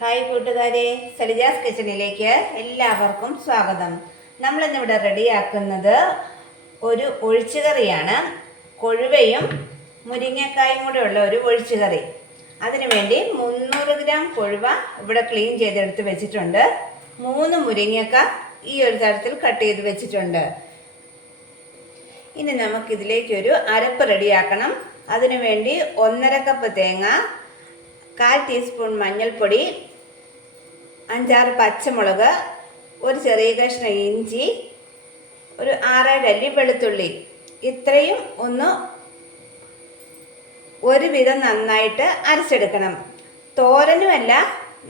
Hi കൂട്ടുകാരെ സലിജാസ് കിച്ചണിലേക്ക് എല്ലാവർക്കും സ്വാഗതം. നമ്മളിന്നിവിടെ റെഡിയാക്കുന്നത് ഒരു ഒഴിച്ചുകറിയാണ്. കൊഴുവയും മുരിങ്ങക്കായും കൂടെ ഉള്ള ഒരു ഒഴിച്ചുകറി. അതിനുവേണ്ടി മുന്നൂറ് ഗ്രാം കൊഴുവ ഇവിടെ ക്ലീൻ ചെയ്തെടുത്ത് വെച്ചിട്ടുണ്ട്. മൂന്ന് മുരിങ്ങക്ക ഈ ഒരു തരത്തിൽ കട്ട് ചെയ്ത് വെച്ചിട്ടുണ്ട്. ഇനി നമുക്കിതിലേക്കൊരു അരപ്പ് റെഡിയാക്കണം. അതിനുവേണ്ടി ഒന്നര കപ്പ് തേങ്ങ കാൽ ടീസ്പൂൺ മഞ്ഞൾപ്പൊടി അഞ്ചാറ് പച്ചമുളക് ഒരു ചെറിയ കഷ്ണം ഇഞ്ചി ഒരു ആറേഴ് അല്ലി വെളുത്തുള്ളി. ഇത്രയും ഒന്ന് ഒരു വിധം നന്നായിട്ട് അരച്ചെടുക്കണം. തോരനുമല്ല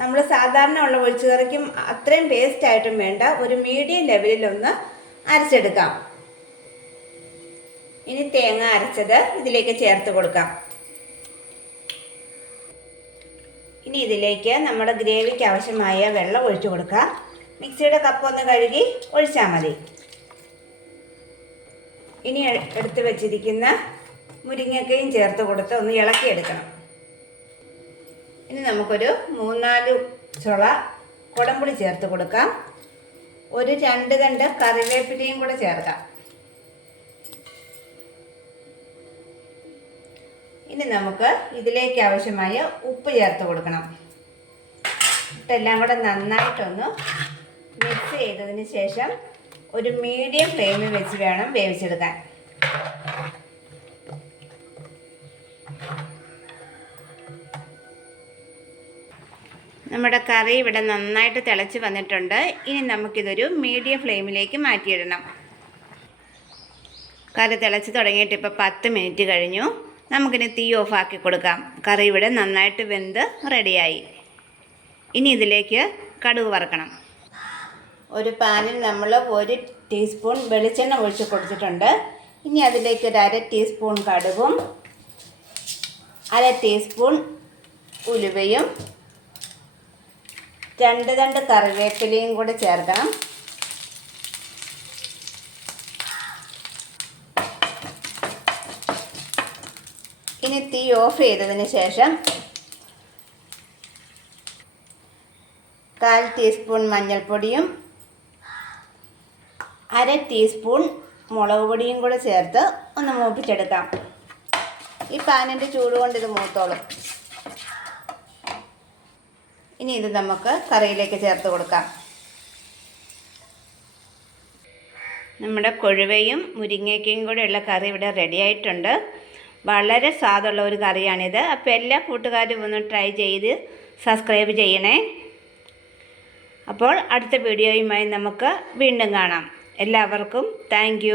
നമ്മൾ സാധാരണ ഉള്ള ഒഴിച്ചുകറിക്കും അത്രയും പേസ്റ്റ് ആയിട്ടും വേണ്ട ഒരു മീഡിയം ലെവലിലൊന്ന് അരച്ചെടുക്കാം. ഇനി തേങ്ങ അരച്ചത് ഇതിലേക്ക് ചേർത്ത് കൊടുക്കാം. ഇനി ഇതിലേക്ക് നമ്മുടെ ഗ്രേവിക്ക് ആവശ്യമായ വെള്ളം ഒഴിച്ചു കൊടുക്കാം. മിക്സിയുടെ കപ്പ് ഒന്ന് കഴുകി ഒഴിച്ചാൽ മതി. ഇനി എടുത്ത് വെച്ചിരിക്കുന്ന മുരിങ്ങക്കയും ചേർത്ത് കൊടുത്ത് ഒന്ന് ഇളക്കിയെടുക്കണം. ഇനി നമുക്കൊരു മൂന്നാൽ ചുള കുടംപുളി ചേർത്ത് കൊടുക്കാം. ഒരു രണ്ട് രണ്ട് കറിവേപ്പിലയും കൂടെ ചേർക്കാം. ഇനി നമുക്ക് ഇതിലേക്ക് ആവശ്യമായ ഉപ്പ് ചേർത്ത് കൊടുക്കണം. ഇതെല്ലാം കൂടെ നന്നായിട്ടൊന്ന് മിക്സ് ചെയ്തതിന് ശേഷം ഒരു മീഡിയം ഫ്ലെയിമിൽ വെച്ച് വേണം വേവിച്ചെടുക്കാൻ. നമ്മുടെ കറി ഇവിടെ നന്നായിട്ട് തിളച്ച് വന്നിട്ടുണ്ട്. ഇനി നമുക്കിതൊരു മീഡിയം ഫ്ലെയിമിലേക്ക് മാറ്റിയിടണം. കറി തിളച്ച് തുടങ്ങിയിട്ട് ഇപ്പോൾ പത്ത് മിനിറ്റ് കഴിഞ്ഞു. നമുക്കിനി തീ ഓഫ് ആക്കി കൊടുക്കാം. കറി ഇവിടെ നന്നായിട്ട് വെന്ത് റെഡിയായി ഇനി ഇതിലേക്ക് കടുക് വറക്കണം. ഒരു പാനിൽ നമ്മൾ ഒരു ടീസ്പൂൺ വെളിച്ചെണ്ണ ഒഴിച്ച് കൊടുത്തിട്ടുണ്ട്. ഇനി അതിലേക്ക് ഒരു അര ടീസ്പൂൺ കടുകും അര ടീസ്പൂൺ ഉലുവയും രണ്ട് രണ്ട് കറിവേപ്പിലയും കൂടെ ചേർക്കണം. ഇനി തീ ഓഫ് ചെയ്തതിന് ശേഷം കാൽ ടീസ്പൂൺ മഞ്ഞൾപ്പൊടിയും അര ടീസ്പൂൺ മുളക് പൊടിയും കൂടെ ചേർത്ത് ഒന്ന് മൂപ്പിച്ചെടുക്കാം. ഈ പാനിന്റെ ചൂട് കൊണ്ട് ഇത് മൂത്തോളും. ഇനി ഇത് നമുക്ക് കറിയിലേക്ക് ചേർത്ത് കൊടുക്കാം. നമ്മുടെ കൊഴുവയും മുരിങ്ങയ്ക്കയും കൂടെയുള്ള കറി ഇവിടെ റെഡി ആയിട്ടുണ്ട്. വളരെ സ്വാദുള്ള ഒരു കറിയാണിത്. അപ്പോൾ എല്ലാ കൂട്ടുകാരും ഒന്ന് ട്രൈ ചെയ്ത് സബ്സ്ക്രൈബ് ചെയ്യണേ. അപ്പോൾ അടുത്ത വീഡിയോയുമായി നമുക്ക് വീണ്ടും കാണാം. എല്ലാവർക്കും താങ്ക്